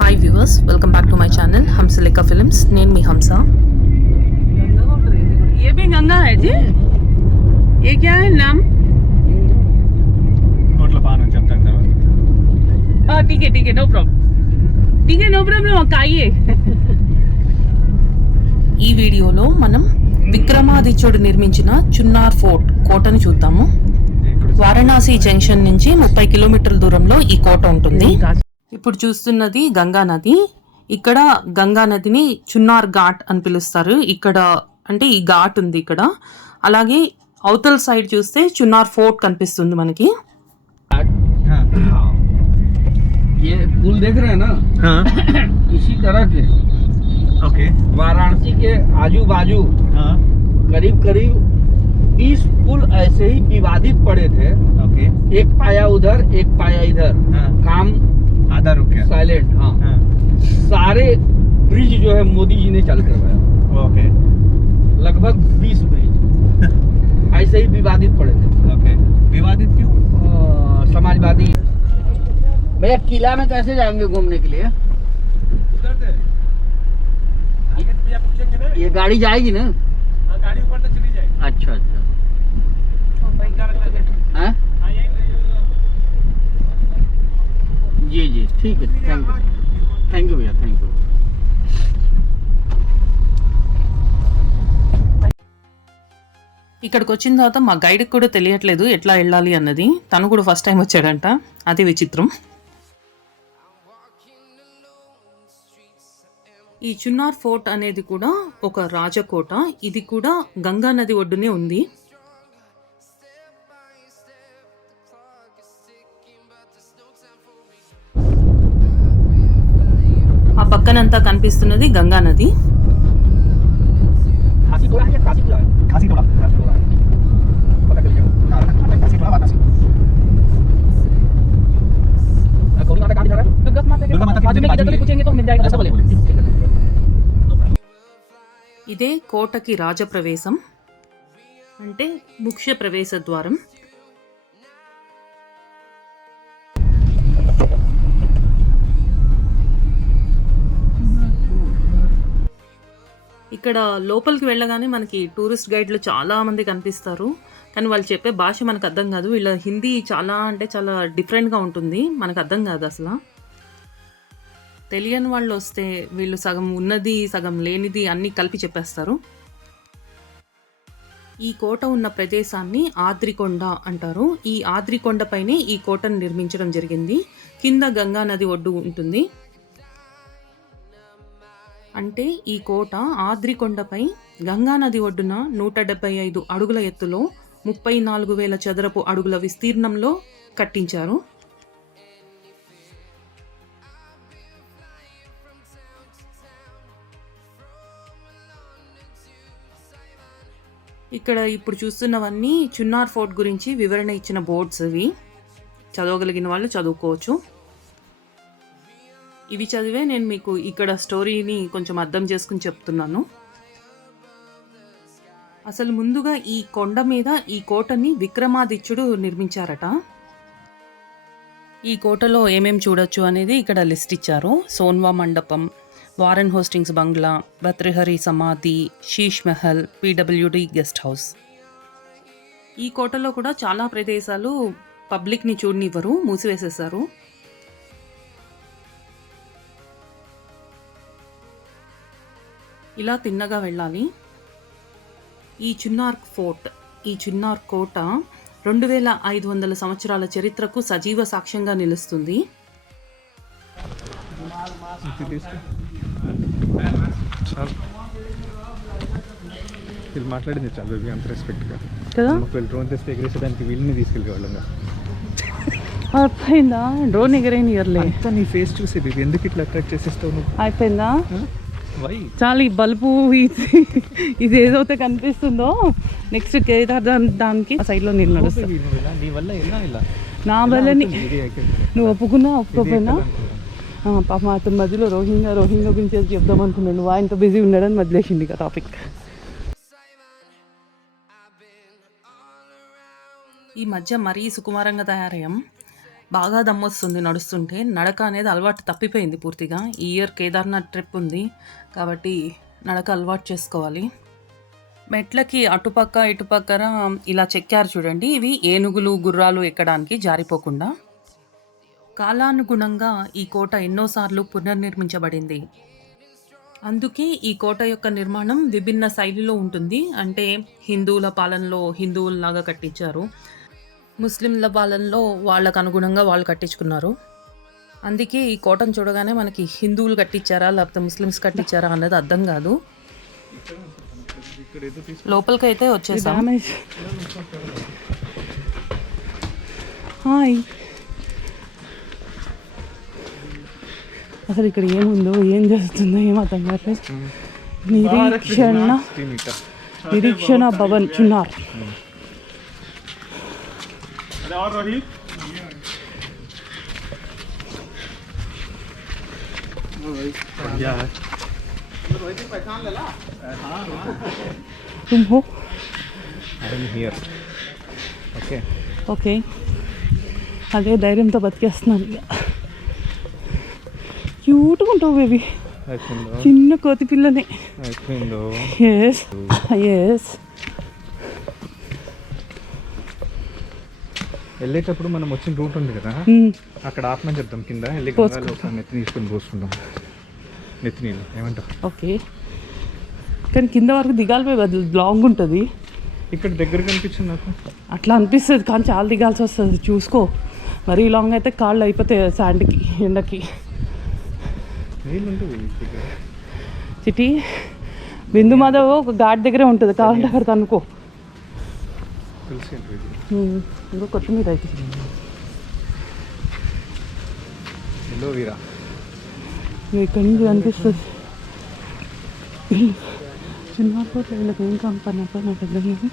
Hi viewers, welcome back to my channel Hamsalekha films. నేను మీ హంస। ये भी गंगा है जी। ये क्या है नाम? ठीक है नो प्रॉब्लम అక్క आइए। ఈ వీడియోలో మనం విక్రమాదిత్యుడు నిర్మించిన చున్నార్ ఫోర్ట్ కోటను చూద్దాము। వారణాసి జంక్షన్ నుంచి 30 కిలోమీటర్ల దూరంలో ఈ కోట ఉంటుంది। ఇప్పుడు చూస్తున్నది గంగా నది। ఇక్కడ గంగా నదిని చున్నార్ ఘాట్ అని పిలుస్తారు। ఇక్కడ అంటే ఈ ఘాట్ ఉంది ఇక్కడ। అలాగే అవతల సైడ్ చూస్తే చున్నార్ ఫోర్ట్ కనిపిస్తుంది మనకి। ये पुल देख रहे हैं ना? हाँ। इसी तरह के ओके वाराणसी के आजू बाजू करीब 20 पुल ऐसे ही विवादित पड़े थे। ओके एक पाया उधर एक पाया इधर। काम आधा रुक गया साइलेंट। हाँ सारे ब्रिज जो है मोदी जी ने चालू करवाया। ओके लगभग 20 ब्रिज ऐसे ही विवादित पड़े थे। ओके विवादित क्यों? समाजवादी। भैया किला में कैसे जाएंगे घूमने के लिए? ये गाड़ी जाएगी ना? गाड़ी ऊपर तक चली जाएगी। अच्छा हाँ? जी ठीक है। थैंक यू भैया थैंक यू। ఇక్కడికి వచ్చిన తర్వాత మా గైడ్కి కూడా తెలియట్లేదు ఎట్లా వెళ్ళాలి అన్నది। తను కూడా ఫస్ట్ టైం వచ్చాడంట, అది విచిత్రం। ఈ చున్నార్ ఫోర్ట్ అనేది కూడా ఒక రాజకోట। ఇది కూడా గంగా నది ఒడ్డునే ఉంది। ఆ పక్కనంతా కనిపిస్తున్నది గంగా నది। ఇదే కోటకి రాజప్రవేశం, అంటే ముఖ్య ప్రవేశ ద్వారం। ఇక్కడ లోపలికి వెళ్ళగానే మనకి టూరిస్ట్ గైడ్లు చాలా మంది కనిపిస్తారు, కానీ వాళ్ళు చెప్పే భాష మనకు అర్థం కాదు। వీళ్ళ హిందీ చాలా డిఫరెంట్గా ఉంటుంది, మనకు అర్థం కాదు అసలు। తెలియని వాళ్ళు వస్తే వీళ్ళు సగం ఉన్నది సగం లేనిది అన్నీ కలిపి చెప్పేస్తారు। ఈ కోట ఉన్న ప్రదేశాన్ని ఆద్రికొండ అంటారు। ఈ ఆద్రికొండపైనే ఈ కోటను నిర్మించడం జరిగింది। కింద గంగా నది ఒడ్డు ఉంటుంది। అంటే ఈ కోట ఆద్రికొండపై గంగా నది ఒడ్డున 175 అడుగుల ఎత్తులో 34,000 చదరపు అడుగుల విస్తీర్ణంలో కట్టించారు। ఇక్కడ ఇప్పుడు చూస్తున్నవన్నీ చున్నార్ ఫోర్ట్ గురించి వివరణ ఇచ్చిన బోర్డ్స్ ఇవి, చదవగలిగిన వాళ్ళు చదువుకోవచ్చు। ఇవి చదివే నేను మీకు ఇక్కడ స్టోరీని కొంచెం అర్థం చేసుకుని చెప్తున్నాను। అసలు ముందుగా ఈ కొండ మీద ఈ కోటని విక్రమాదిత్యుడు నిర్మించారట। ఈ కోటలో ఏమేం చూడొచ్చు అనేది ఇక్కడ లిస్ట్ ఇచ్చారు। సోన్వా మండపం, వారన్ హోస్టింగ్స్ బంగ్లా, భర్తృహరి సమాధి, Sheesh Mahal, PWD guest house. ఈ కోటలో కూడా చాలా ప్రదేశాలు పబ్లిక్ని చూడనివ్వరు, మూసివేసేశారు। ఇలా తిన్నగా వెళ్ళాలి। ఈ చున్నార్ ఫోర్ట్, ఈ చున్నార్ కోట 2500 సంవత్సరాల చరిత్రకు సజీవ సాక్ష్యంగా నిలుస్తుంది। వీళ్ళు మాట్లాడింది చాలా అంత రెస్పెక్ట్గా ఒకవేళ డ్రోన్ తెస్తే ఎగరేసేదానికి వీళ్ళని తీసుకెళ్ళేవాళ్ళంగా అయిపోయిందా? డ్రోన్ ఎగరేని ఇయర్లే నీ ఫేస్ చూసే బేబీ ఎందుకు ఇట్లా అట్రాక్ట్ చేసేస్తావు నువ్వు? అయిపోయిందా? చాలా ఈ బల్బు ఇది ఏదైతే కనిపిస్తుందో నెక్స్ట్ కేదార్ దానికి సైడ్లో నేను నడుస్తాను। నా వల్లనే నువ్వు ఒప్పుకున్నా ఒప్పుకోపోయినా పాప అతని మధ్యలో రోహింగ్యా గురించి చెప్దాం అనుకున్నాను, నువ్వు ఆయనతో బిజీ ఉన్నాడని వదిలేసింది ఇక టాపిక్। ఈ మధ్య మరీ సుకుమారంగా తయారయ్యాం। బాగా దమ్మొస్తుంది నడుస్తుంటే. నడక అనేది అలవాటు తప్పిపోయింది పూర్తిగా. ఈ ఇయర్ కేదార్నాథ్ ట్రిప్ ఉంది కాబట్టి నడక అలవాటు చేసుకోవాలి. మెట్లకి అటుపక్క ఇటుపక్కన ఇలా చెక్కారు చూడండి. ఇవి ఏనుగులు గుర్రాలు ఎక్కడానికి జారిపోకుండా. కాలానుగుణంగా ఈ కోట ఎన్నోసార్లు పునర్నిర్మించబడింది. అందుకే ఈ కోట యొక్క నిర్మాణం విభిన్న శైలిలో ఉంటుంది. అంటే హిందువుల పాలనలో హిందువుల్లాగా కట్టించారు, ముస్లింల పాలనలో వాళ్ళకు అనుగుణంగా వాళ్ళు కట్టించుకున్నారు. అందుకే ఈ కోటను చూడగానే మనకి హిందువులు కట్టించారా లేకపోతే ముస్లిమ్స్ కట్టించారా అన్నది అర్థం కాదు. లోపలికైతే వచ్చేసాం. హాయ్, అసలు ఇక్కడ ఏముందో ఏం చేస్తుందో ఏం అర్థం కావట్లేదు. నిరీక్షణ భవన్ చున్నార్. तुम हो? I am here. Okay. Okay, అదే ధైర్యంతో బతికేస్తున్నాను. క్యూట్గా ఉంటావు బేబీ, అయిపోయిందో చిన్న కోతి పిల్లనే. అయిపోయిందో. ఎస్ ఎస్. వెళ్ళేటప్పుడు మనం వచ్చిన రూట్ ఉంది కదా, అక్కడ ఆపమని చెప్తాం. కింద వెళ్ళి నెత్తి తీసుకొని పోసుకుంటాం. నెత్తి నీళ్ళు ఏమంటావు? ఓకే, కానీ కింద వరకు దిగాలి బదులు లాంగ్ ఉంటుంది. ఇక్కడ దగ్గర కనిపించింది నాకు. అట్లా అనిపిస్తుంది కానీ చాలా దిగాల్సి వస్తుంది. చూసుకో, మరీ లాంగ్ అయితే కాళ్ళు అయిపోతాయి శాండ్కి, ఎండకి. చిటి బిందు మాధవ్ ఒక ఘాట్ దగ్గరే ఉంటుంది, కావాలంటే అక్కడ తనుకో. ఇంకో కొత్తిమీర అయితే వీరా నువ్వు ఇక్కడి నుంచి కనిపిస్తుంది. చిన్నప్పుడు వీళ్ళకి ఏం కంపని అప్పుడు నాకు అర్థం కాదు.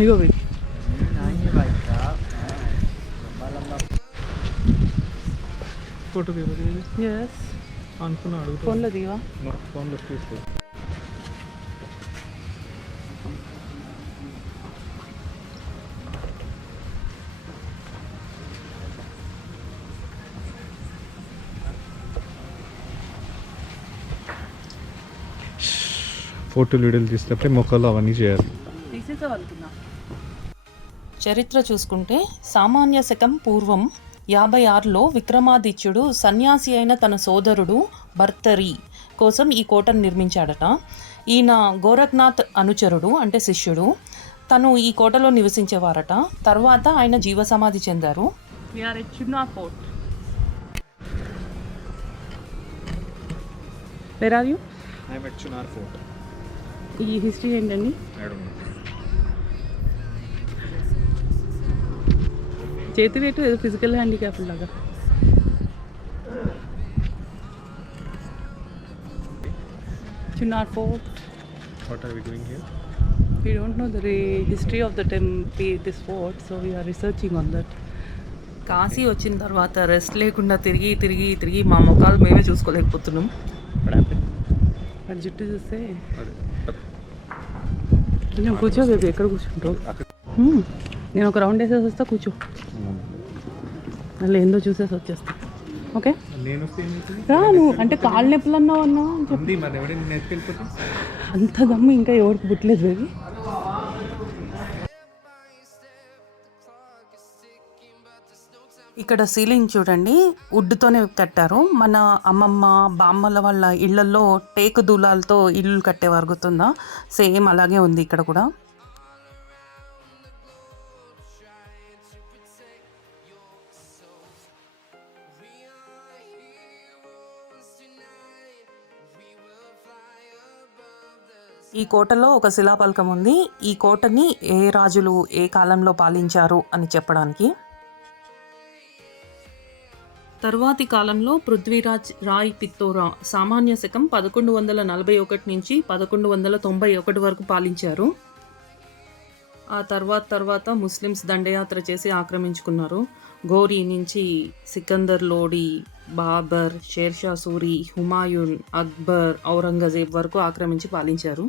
అయ్యో ఫోటో ఎస్ అనుకున్నాడు. ఫోన్లో దివా? ఫోన్లో తీసుకో. ఫోటోలు వీడియోలు తీసినప్పుడే మొక్కలు అవన్నీ చేయాలి. చరిత్ర చూసుకుంటే సామాన్య శకం పూర్వం 56లో విక్రమాదిత్యుడు సన్యాసి అయిన తన సోదరుడు భర్తరి కోసం ఈ కోటను నిర్మించాడట. ఈయన గోరఖ్నాథ్ అనుచరుడు అంటే శిష్యుడు. తను ఈ కోటలో నివసించేవారట. తర్వాత ఆయన జీవసమాధి చెందారు. Where are you? I am at Chunar Fort. ఈ హిస్టరీ ఏంటండి? I don't know. చేతి వేటు ఏదో ఫిజికల్ హ్యాండిక్యాప్ లాగా. Chunar Fort. What are we doing here? We don't know the history of the this fort, so we are researching on that. Kashi వచ్చిన తర్వాత rest లేకుండా తిరిగి తిరిగి తిరిగి మా ముఖాలు మేమే చూసుకోలేకపోతున్నాం. అది జుట్టు చూస్తే కొంచెం కూర్చో బేబీ. ఎక్కడ కూర్చుంటావు? నేను ఒక రౌండ్ వేసేసి వస్తా, కూర్చో. మళ్ళీ ఏందో చూసేసి వచ్చేస్తా. ఓకే రా. నువ్వు అంటే కాళ్ళు నొప్పులు అన్నావు అంత దమ్ము ఇంకా ఎవరికి పుట్టలేదు బేబీ. ఇక్కడ సీలింగ్ చూడండి, వుడ్తోనే కట్టారు. మన అమ్మమ్మ బామ్మల వాళ్ళ ఇళ్లలో టేకు దూలాలతో ఇల్లు కట్టేవారు, గుర్తుందా? సేమ్ అలాగే ఉంది ఇక్కడ కూడా. ఈ కోటలో ఒక శిలాఫలకం ఉంది. ఈ కోటని ఏ రాజులు ఏ కాలంలో పాలించారు అని చెప్పడానికి. తరువాతి కాలంలో పృథ్వీరాజ్ రాయ్ పిత్తోరా సామాన్య శకం 1141 నుంచి 1191 వరకు పాలించారు. ఆ తర్వాత ముస్లిమ్స్ దండయాత్ర చేసి ఆక్రమించుకున్నారు. ఘోరీ నుంచి సికందర్ లోడి, బాబర్, షేర్షా సూరి, హుమాయూన్, అక్బర్, ఔరంగజేబ్ వరకు ఆక్రమించి పాలించారు.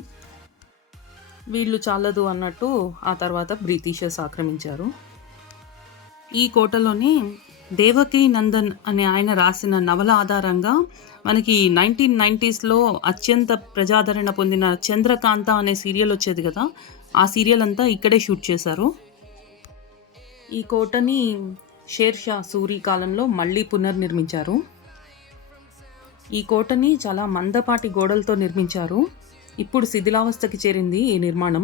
వీళ్ళు చాలదు అన్నట్టు ఆ తర్వాత బ్రిటిషర్స్ ఆక్రమించారు. ఈ కోటలోనే దేవకీ నందన్ అనే ఆయన రాసిన నవల ఆధారంగా మనకి 1990స్లో అత్యంత ప్రజాదరణ పొందిన చంద్రకాంత అనే సీరియల్ వచ్చేది కదా, ఆ సీరియల్ అంతా ఇక్కడే షూట్ చేశారు. ఈ కోటని షేర్ షా సూరి కాలంలో మళ్ళీ పునర్నిర్మించారు. ఈ కోటని చాలా మందపాటి గోడలతో నిర్మించారు. ఇప్పుడు శిథిలావస్థకి చేరింది ఈ నిర్మాణం.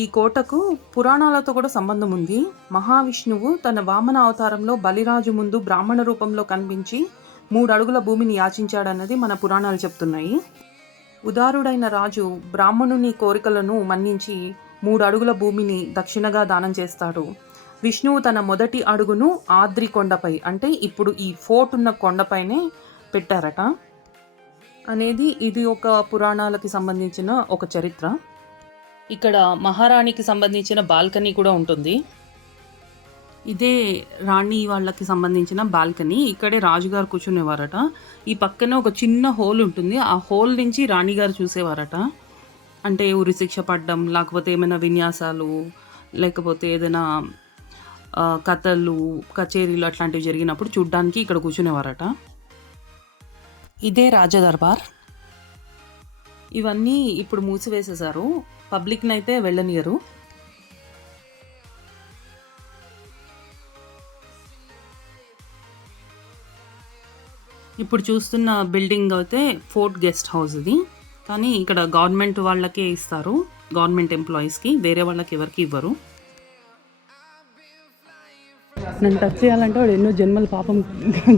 ఈ కోటకు పురాణాలతో కూడా సంబంధం ఉంది. మహావిష్ణువు తన వామన అవతారంలో బలిరాజు ముందు బ్రాహ్మణ రూపంలో కనిపించి 3 అడుగుల భూమిని యాచించాడన్నది మన పురాణాలు చెప్తున్నాయి. ఉదారుడైన రాజు బ్రాహ్మణుని కోరికలను మన్నించి 3 అడుగుల భూమిని దక్షిణగా దానం చేస్తాడు. విష్ణువు తన మొదటి అడుగును ఆద్రి కొండపై, అంటే ఇప్పుడు ఈ ఫోర్ట్ ఉన్న కొండపైనే పెట్టారట అనేది ఇది ఒక పురాణాలకి సంబంధించిన ఒక చరిత్ర. ఇక్కడ మహారాణికి సంబంధించిన బాల్కనీ కూడా ఉంటుంది. ఇదే రాణి వాళ్ళకి సంబంధించిన బాల్కనీ. ఇక్కడే రాజుగారు కూర్చునేవారట. ఈ పక్కన ఒక చిన్న హోల్ ఉంటుంది. ఆ హోల్ నుంచి రాణిగారు చూసేవారట. అంటే ఉరిశిక్ష పడ్డం, లేకపోతే ఏమైనా విన్యాసాలు, లేకపోతే ఏదైనా కథలు, కచేరీలు అట్లాంటివి జరిగినప్పుడు చూడ్డానికి ఇక్కడ కూర్చునేవారట. ఇదే రాజదర్బార్. ఇవన్నీ ఇప్పుడు మూసివేసేశారు. పబ్లిక్ని అయితే వెళ్ళనియరు. ఇప్పుడు చూస్తున్న బిల్డింగ్ అయితే ఫోర్ట్ గెస్ట్ హౌస్ ఇది. కానీ ఇక్కడ గవర్నమెంట్ వాళ్ళకే ఇస్తారు, గవర్నమెంట్ ఎంప్లాయీస్కి, వేరే వాళ్ళకి ఎవరికి ఇవ్వరు. నన్ను టచ్ చేయాలంటే వాడు ఎన్నో జన్మల పాపం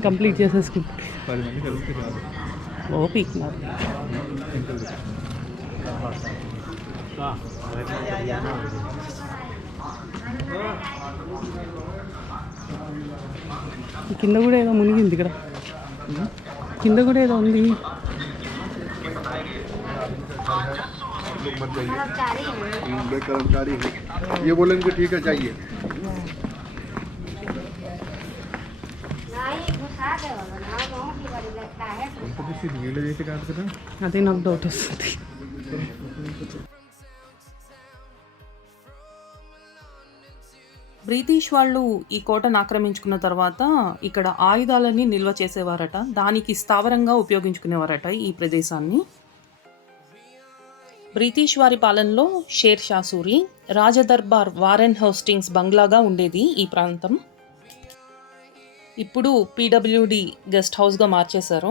కంప్లీట్ చేసేసుకుంటాడు. 10 మంది కలిసి రాదు. ఓపిక మరి. కింద కూడా ఏదో మునిగింది. ఇక్కడ కింద కూడా ఏదో ఉంది. कर्मचारी है ये बोलेंगे ठीक है चाहिए వీళ్ళు చేసి కాదు కదా. అదే నాకు డౌట్ వస్తుంది. బ్రిటిష్ వాళ్ళు ఈ కోటను ఆక్రమించుకున్న తర్వాత ఇక్కడ ఆయుధాలని నిల్వ చేసేవారట. దానికి స్థావరంగా ఉపయోగించుకునేవారట ఈ ప్రదేశాన్ని. బ్రిటిష్ వారి పాలనలో share Shah Suri రాజదర్బార్ Warren hostings బంగ్లాగా ఉండేది ఈ ప్రాంతం. ఇప్పుడు PWD గెస్ట్ హౌస్గా మార్చేశారు.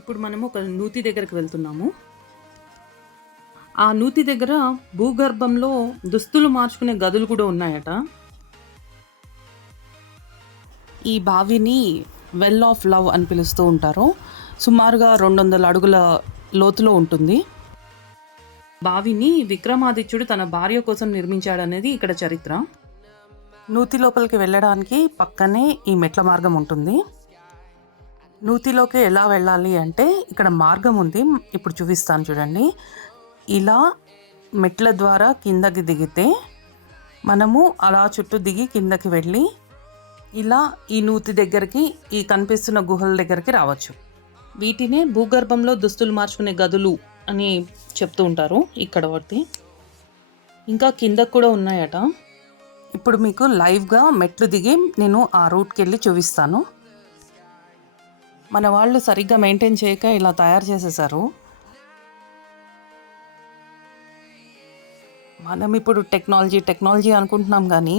ఇప్పుడు మనము ఒక నూతి దగ్గరికి వెళ్తున్నాము. ఆ నూతి దగ్గర భూగర్భంలో దుస్తులు మార్చుకునే గదులు కూడా ఉన్నాయట. ఈ బావిని వెల్ ఆఫ్ లవ్ అని పిలుస్తూ ఉంటారు. సుమారుగా 200 అడుగుల లోతులో ఉంటుంది. బావిని విక్రమాదిత్యుడు తన భార్య కోసం నిర్మించాడనేది ఇక్కడ చరిత్ర. నూతి లోపలికి వెళ్ళడానికి పక్కనే ఈ మెట్ల మార్గం ఉంటుంది. నూతిలోకి ఎలా వెళ్ళాలి అంటే ఇక్కడ మార్గం ఉంది, ఇప్పుడు చూపిస్తాను చూడండి. ఇలా మెట్ల ద్వారా కిందకి దిగితే మనము అలా చుట్టూ దిగి కిందకి వెళ్ళి ఇలా ఈ నూతి దగ్గరికి, ఈ కనిపిస్తున్న గుహల దగ్గరికి రావచ్చు. వీటినే భూగర్భంలో దుస్తులు మార్చుకునే గదులు అని చెప్తూ ఉంటారు ఇక్కడ వాటి. ఇంకా కిందకు కూడా ఉన్నాయట. ఇప్పుడు మీకు లైవ్గా మెట్లు దిగి నేను ఆ రూట్కి వెళ్ళి చూపిస్తాను. మన వాళ్ళు సరిగ్గా మెయింటైన్ చేయక ఇలా తయారు చేసేసారు. మనం ఇప్పుడు టెక్నాలజీ అనుకుంటున్నాం, కానీ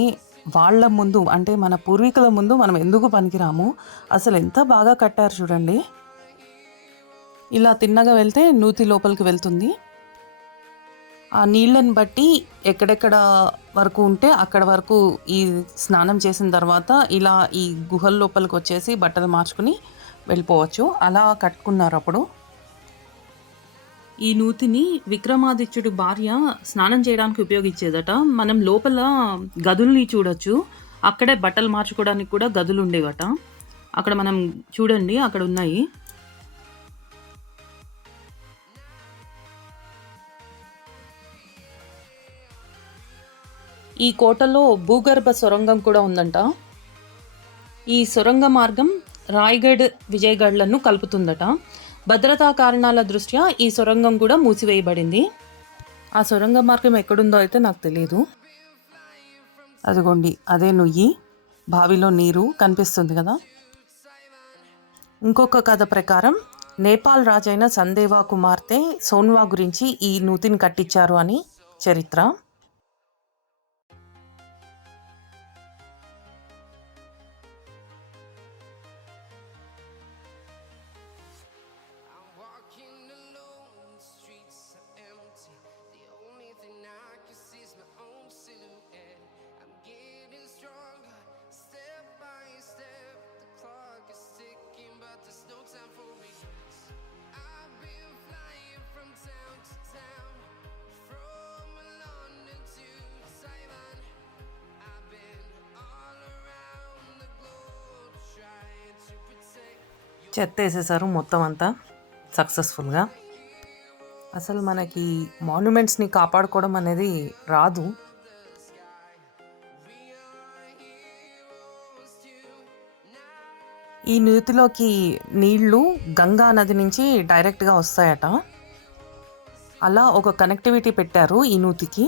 వాళ్ళ ముందు, అంటే మన పూర్వీకుల ముందు మనం ఎందుకు పనికిరాము. అసలు ఎంత బాగా కట్టారు చూడండి. ఇలా తిన్నగా వెళ్తే నూతి లోపలికి వెళ్తుంది. ఆ నీళ్ళని బట్టి ఎక్కడెక్కడ వరకు ఉంటే అక్కడ వరకు ఈ స్నానం చేసిన తర్వాత ఇలా ఈ గుహల లోపలికి వచ్చేసి బట్టలు మార్చుకుని వెళ్ళిపోవచ్చు. అలా కట్టుకున్నారు అప్పుడు. ఈ నూతిని విక్రమాదిత్యుడి భార్య స్నానం చేయడానికి ఉపయోగించేదట. మనం లోపల గదుల్ని చూడొచ్చు. అక్కడే బట్టలు మార్చుకోవడానికి కూడా గదులు ఉండేవట. అక్కడ మనం చూడండి, అక్కడ ఉన్నాయి. ఈ కోటలో భూగర్భ సొరంగం కూడా ఉందంట. ఈ సొరంగ మార్గం రాయ్గఢ్ విజయగఢ్లను కలుపుతుందట. భద్రతా కారణాల దృష్ట్యా ఈ సొరంగం కూడా మూసివేయబడింది. ఆ సొరంగ మార్గం ఎక్కడుందో అయితే నాకు తెలియదు. అదిగోండి, అదే నుయ్యి, బావిలో నీరు కనిపిస్తుంది కదా. ఇంకొక కథ ప్రకారం నేపాల్ రాజైన సందేవా కుమార్తె సోన్వా గురించి ఈ నూతిని కట్టించారు అని చరిత్ర. చెత్త వేసేసారు మొత్తం అంతా సక్సెస్ఫుల్గా. అసలు మనకి మాన్యుమెంట్స్ని కాపాడుకోవడం అనేది రాదు. ఈ నూతిలోకి నీళ్లు గంగా నది నుంచి డైరెక్ట్గా వస్తాయట. అలా ఒక కనెక్టివిటీ పెట్టారు ఈ నూతికి.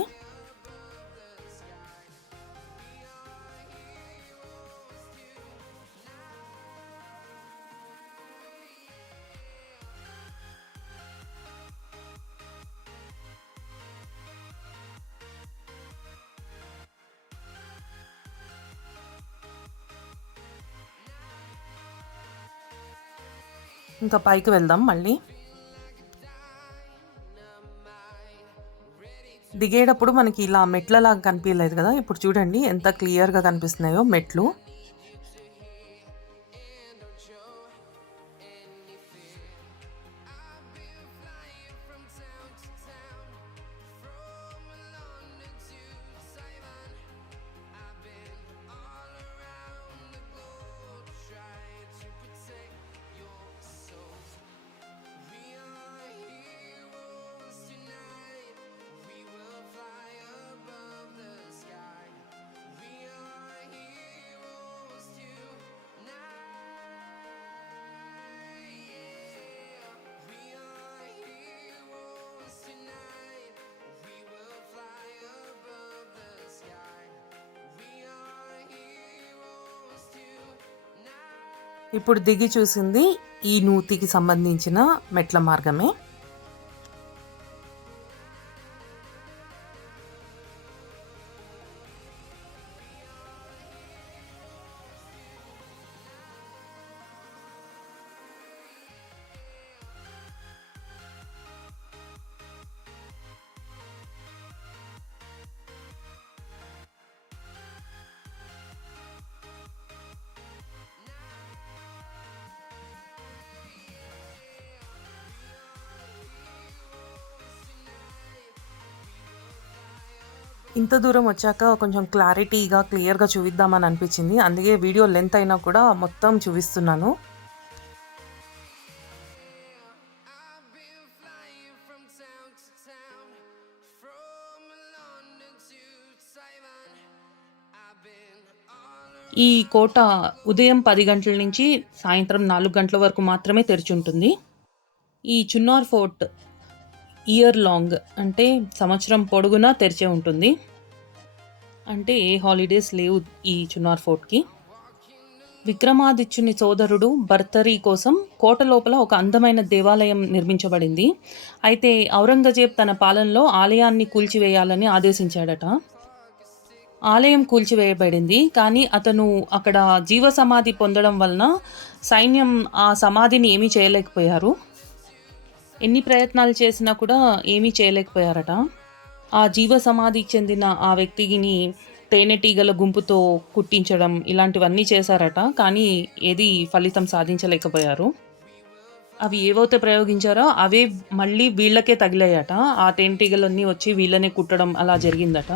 ఇంకా పైకి వెళ్దాం. మళ్ళీ దిగేటప్పుడు మనకి ఇలా మెట్లలాగా కనిపించలేదు కదా, ఇప్పుడు చూడండి ఎంత క్లియర్గా కనిపిస్తున్నాయో మెట్లు. ఇప్పుడు దిగి చూసింది ఈ నూతికి సంబంధించిన మెట్ల మార్గమే. ఇంత దూరం వచ్చాక కొంచెం క్లారిటీగా క్లియర్గా చూపిద్దామని అనిపించింది, అందుకే వీడియో లెంత్ అయినా కూడా మొత్తం చూపిస్తున్నాను. ఈ కోట ఉదయం 10 గంటల నుంచి సాయంత్రం 4 గంటల వరకు మాత్రమే తెరిచి ఉంటుంది. ఈ చున్నార్ ఫోర్ట్ ఇయర్ లాంగ్ అంటే సంవత్సరం పొడుగునా తెరిచే ఉంటుంది. అంటే ఏ హాలిడేస్ లేవు ఈ చున్నార్ ఫోర్ట్కి. విక్రమాదిత్యుని సోదరుడు భర్తరీ కోసం కోట లోపల ఒక అందమైన దేవాలయం నిర్మించబడింది. అయితే ఔరంగజేబ్ తన పాలనలో ఆలయాన్ని కూల్చివేయాలని ఆదేశించాడట. ఆలయం కూల్చివేయబడింది, కానీ అతను అక్కడ జీవ సమాధి పొందడం వలన సైన్యం ఆ సమాధిని ఏమీ చేయలేకపోయారు. ఎన్ని ప్రయత్నాలు చేసినా కూడా ఏమీ చేయలేకపోయారట. ఆ జీవ సమాధికి చెందిన ఆ వ్యక్తిని తేనెటీగల గుంపుతో కుట్టించడం ఇలాంటివన్నీ చేశారట, కానీ ఏది ఫలితం సాధించలేకపోయారు. అవి ఏవైతే ప్రయోగించారో అవే మళ్ళీ వీళ్ళకే తగిలాయట. ఆ తేనెటీగలన్నీ వచ్చి వీళ్ళనే కుట్టడం అలా జరిగిందట.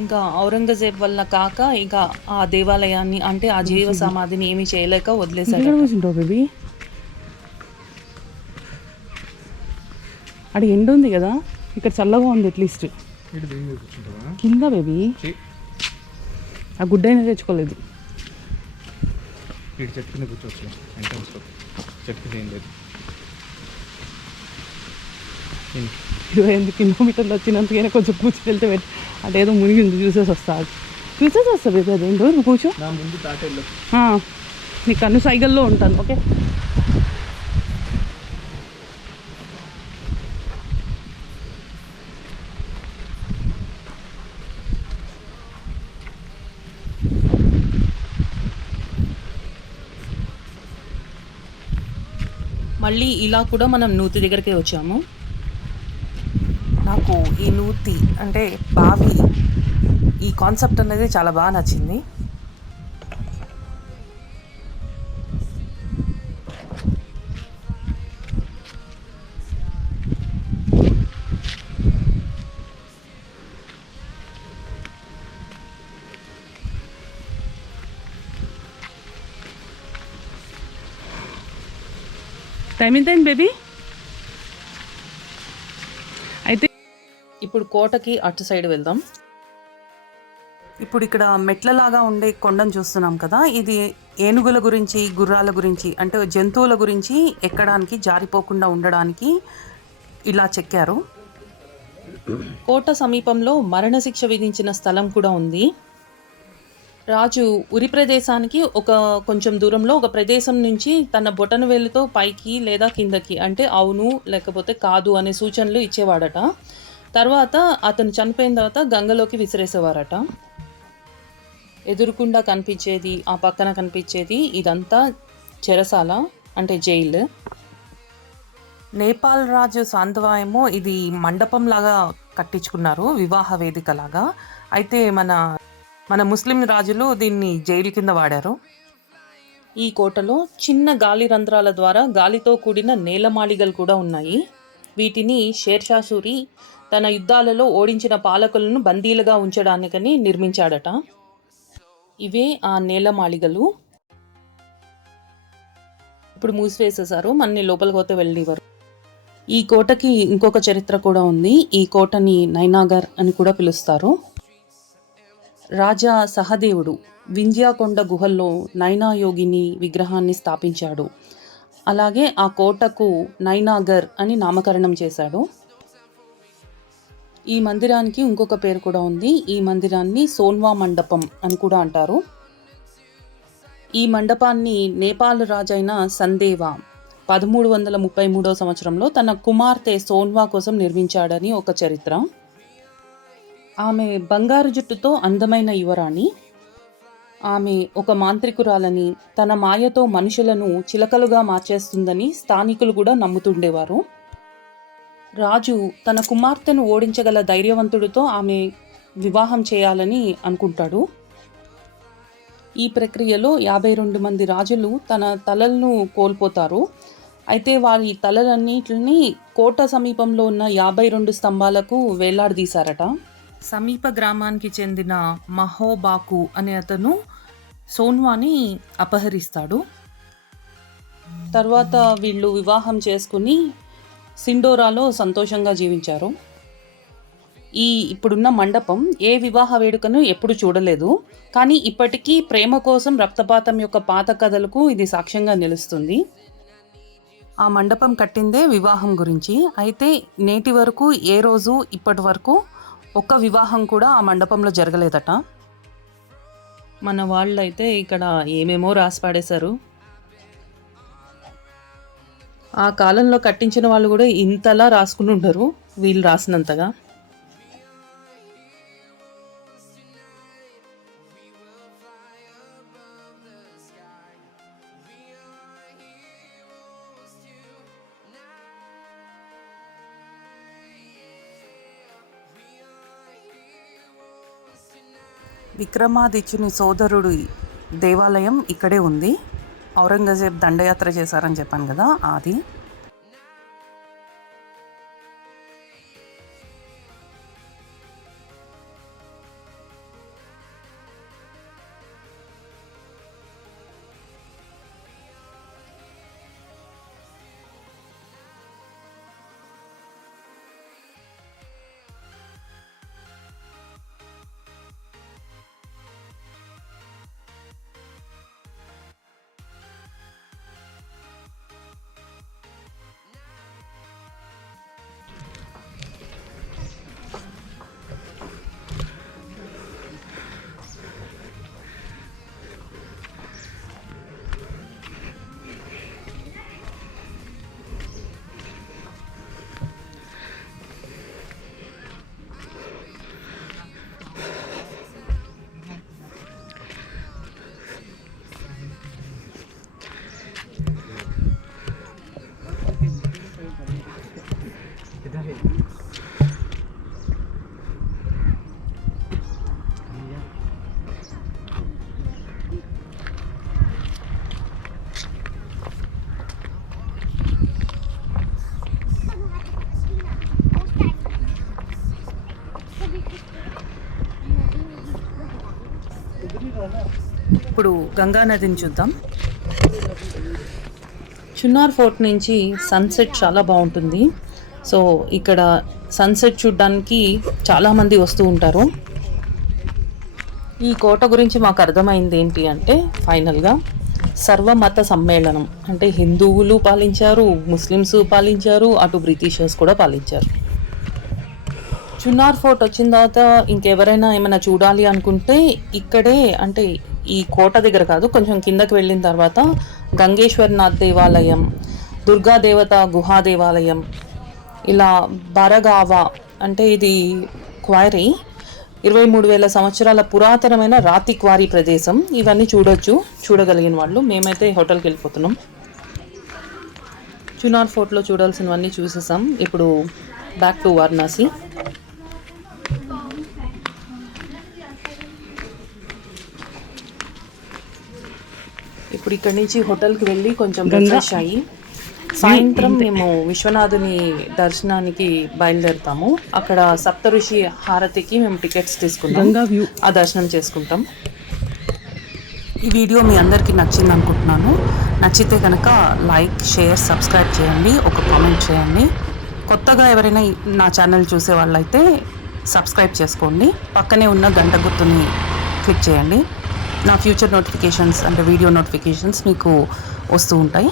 ఇంకా ఔరంగజేబ్ వల్ల కాక ఇంకా ఆ దేవాలయాన్ని అంటే ఆ జీవ సమాధిని ఏమీ చేయలేక వదిలేశారు. అక్కడ ఎండ ఉంది కదా, ఇక్కడ చల్లగా ఉంది అట్లీస్ట్. ఇటు దీని మీద కూర్చుంటావా? కింద బేబీ ఆ గుడ్డ అయినా తెచ్చుకోలేదు. ఇటు చెట్టు కింద కూర్చోవచ్చు ఎంట్రన్స్లో. చెట్టు కింద ఏం లేదు. 28 కిలోమీటర్లు వచ్చినందుకైనా కొంచెం కూర్చొని వెళ్తే అదేదో మునిగింది చూసేసి వస్తా బేబీ. అదేంటో నువ్వు కూర్చో. నా ముందు తాటేళ్ళు. నీకు అన్ని సైకిల్లో ఉంటాను. ఓకే మళ్ళీ ఇలా కూడా మనం నూతి దగ్గరికే వచ్చాము. నాకు ఈ నూతి అంటే బావి ఈ కాన్సెప్ట్ అనేది చాలా బాగా నచ్చింది. టైం ఎంత అయింది బేబీ? అయితే ఇప్పుడు కోటకి అటు సైడ్ వెళ్దాం. ఇప్పుడు ఇక్కడ మెట్లలాగా ఉండే కొండను చూస్తున్నాం కదా, ఇది ఏనుగుల గురించి, గుర్రాల గురించి, అంటే జంతువుల గురించి ఎక్కడానికి, జారిపోకుండా ఉండడానికి ఇలా చెక్కారు. కోట సమీపంలో మరణశిక్ష విధించిన స్థలం కూడా ఉంది. రాజు ఉరి ప్రదేశానికి కొంచెం దూరంలో ఒక ప్రదేశం నుంచి తన బొటన వేలుతో పైకి లేదా కిందకి, అంటే అవును లేకపోతే కాదు అనే సూచనలు ఇచ్చేవాడట. తర్వాత అతను చనిపోయిన తర్వాత గంగలోకి విసిరేసేవారట. ఎదురుకుండా కనిపించేది, ఆ పక్కన కనిపించేది ఇదంతా చెరసాల, అంటే జైలు. నేపాల్ రాజు సాంతవాయము ఇది మండపం లాగా కట్టించుకున్నారు, వివాహ వేదిక లాగా. అయితే మన ముస్లిం రాజులు దీన్ని జైలు కింద వాడారు. ఈ కోటలో చిన్న గాలి రంధ్రాల ద్వారా గాలితో కూడిన నేలమాళిగలు కూడా ఉన్నాయి. వీటిని షేర్షా సూరి తన యుద్ధాలలో ఓడించిన పాలకులను బందీలుగా ఉంచడానికని నిర్మించాడట. ఇవే ఆ నేలమాళిగలు. ఇప్పుడు మూసివేసేసారు, మనని లోపలికి పోతే వెళ్ళేవారు. ఈ కోటకి ఇంకొక చరిత్ర కూడా ఉంది. ఈ కోటని నైనాగర్ అని కూడా పిలుస్తారు. రాజా సహదేవుడు వింధ్యాకొండ గుహల్లో నైనాయోగిని విగ్రహాన్ని స్థాపించాడు. అలాగే ఆ కోటకు నైనాగర్ అని నామకరణం చేశాడు. ఈ మందిరానికి ఇంకొక పేరు కూడా ఉంది. ఈ మందిరాన్ని సోన్వా మండపం అని కూడా అంటారు. ఈ మండపాన్ని నేపాల్ రాజైన సందేవా 1333 సంవత్సరంలో తన కుమార్తె సోన్వా కోసం నిర్మించాడని ఒక చరిత్ర. ఆమె బంగారు జుట్టుతో అందమైన యువరాణి. ఆమె ఒక మాంత్రికురాలని, తన మాయతో మనుషులను చిలకలుగా మార్చేస్తుందని స్థానికులు కూడా నమ్ముతుండేవారు. రాజు తన కుమార్తెను ఓడించగల ధైర్యవంతుడితో ఆమె వివాహం చేయాలని అనుకుంటాడు. ఈ ప్రక్రియలో 52 మంది రాజులు తన తలలను కోల్పోతారు. అయితే వారి తలలన్నిటిని కోట సమీపంలో ఉన్న 52 స్తంభాలకు వేలాడదీశారట. సమీప గ్రామానికి చెందిన మహోబాకు అనే అతను సోన్వాని అపహరిస్తాడు. తర్వాత వీళ్ళు వివాహం చేసుకుని సిండోరాలో సంతోషంగా జీవించారు. ఇప్పుడున్న మండపం ఏ వివాహ వేడుకను ఎప్పుడు చూడలేదు, కానీ ఇప్పటికీ ప్రేమ కోసం రక్తపాతం యొక్క పాత కథలకు ఇది సాక్ష్యంగా నిలుస్తుంది. ఆ మండపం కట్టిందే వివాహం గురించి. అయితే నేటి వరకు ఏ రోజు ఇప్పటి వరకు ఒక్క వివాహం కూడా ఆ మండపంలో జరగలేదట. మన వాళ్ళైతే ఇక్కడ ఏమేమో రాసి పాడేశారు. ఆ కాలంలో కట్టించిన వాళ్ళు కూడా ఇంతలా రాసుకుని ఉండరు, వీళ్ళు రాసినంతగా. విక్రమాదిత్యుని సోదరుడి దేవాలయం ఇక్కడే ఉంది. ఔరంగజేబ్ దండయాత్ర చేశారని చెప్పాను కదా, అది. ఇప్పుడు గంగా నదిని చూద్దాం. చున్నార్ ఫోర్ట్ నుంచి సన్సెట్ చాలా బాగుంటుంది. సో ఇక్కడ సన్సెట్ చూడడానికి చాలామంది వస్తూ ఉంటారు. ఈ కోట గురించి మాకు అర్థమైంది ఏంటి అంటే ఫైనల్గా సర్వమత సమ్మేళనం అంటే హిందువులు పాలించారు, ముస్లిమ్స్ పాలించారు, అటు బ్రిటిషర్స్ కూడా పాలించారు. చున్నార్ ఫోర్ట్ వచ్చిన తర్వాత ఇంకెవరైనా ఏమైనా చూడాలి అనుకుంటే ఇక్కడే అంటే ఈ కోట దగ్గర కాదు, కొంచెం కిందకి వెళ్ళిన తర్వాత గంగేశ్వర్నాథ్ దేవాలయం, దుర్గాదేవత గుహా దేవాలయం, ఇలా బరగావా అంటే ఇది క్వారీ 23,000 సంవత్సరాల పురాతనమైన రాతి క్వారీ ప్రదేశం. ఇవన్నీ చూడగలిగిన వాళ్ళు. మేమైతే హోటల్కి వెళ్ళిపోతున్నాం. చునార్ ఫోర్ట్లో చూడాల్సినవన్నీ చూసేసాం. ఇప్పుడు బ్యాక్ టు వారణాసి. ఇప్పుడు ఇక్కడి నుంచి హోటల్కి వెళ్ళి కొంచెం రిఫ్రెష్ అయ్యి సాయంత్రం మేము విశ్వనాథుని దర్శనానికి బయలుదేరుతాము. అక్కడ సప్తఋషి హారతికి మేము టికెట్స్ తీసుకుంటాం, ఆ దర్శనం చేసుకుంటాం. ఈ వీడియో మీ అందరికీ నచ్చింది అనుకుంటున్నాను. నచ్చితే కనుక లైక్, షేర్, సబ్స్క్రైబ్ చేయండి, ఒక కామెంట్ చేయండి. కొత్తగా ఎవరైనా నా ఛానల్ చూసే వాళ్ళైతే సబ్స్క్రైబ్ చేసుకోండి. పక్కనే ఉన్న గంట గుర్తుని క్లిక్ చేయండి. నా ఫ్యూచర్ నోటిఫికేషన్స్ అంటే వీడియో నోటిఫికేషన్స్ మీకు వస్తూ ఉంటాయి.